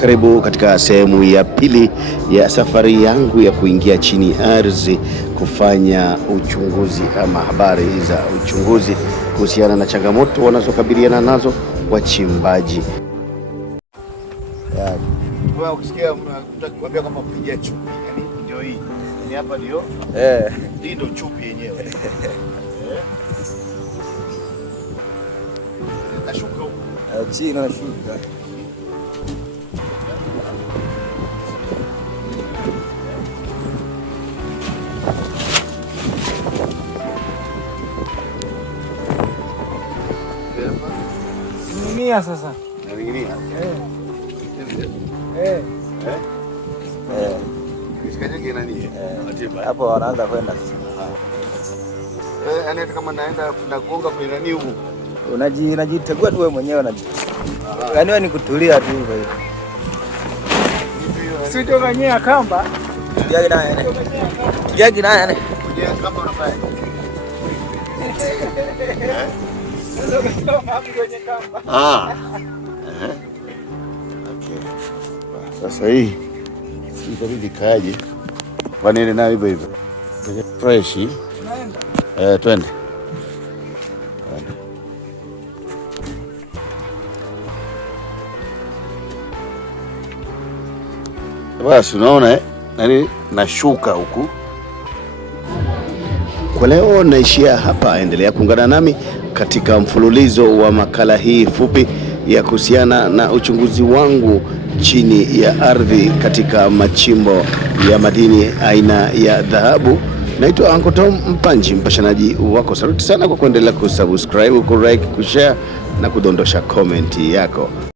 Karibu katika sehemu ya pili ya safari yangu ya kuingia chini ardhi kufanya uchunguzi ama habari za uchunguzi kuhusiana na changamoto wanazokabiliana nazo wachimbaji. Wewe ukisikia mtakwambia kama piga chupi, yani ndio hii. Ni hapa ndio? Hii ndio chupi yenyewe. Nashuka huko. Chini nashuka. Sinimia sasa. Naingilia. Kisikanyage nani? Hapo wanaanza kwenda. Yaani kama naenda nagonga kwenye nani huko. Unajitegua tu wewe mwenyewe na. Yaani wewe ni kutulia tu hivyo hivyo. Sio tokanyea kamba. Tuliagi naye. Tuliagi naye. Kwenye kamba unafanya. Okay. Sasa hii itabidi kaje wanene nayo hivyo hivyo fresh. Twende. Basi unaona nani nashuka huku. Kwa leo naishia hapa, endelea kuungana nami katika mfululizo wa makala hii fupi ya kuhusiana na uchunguzi wangu chini ya ardhi katika machimbo ya madini aina ya dhahabu. Naitwa Uncle Tom Mpanji, mpashanaji wako. Saluti sana kwa kuendelea kusubscribe, kulike, kushare na kudondosha komenti yako.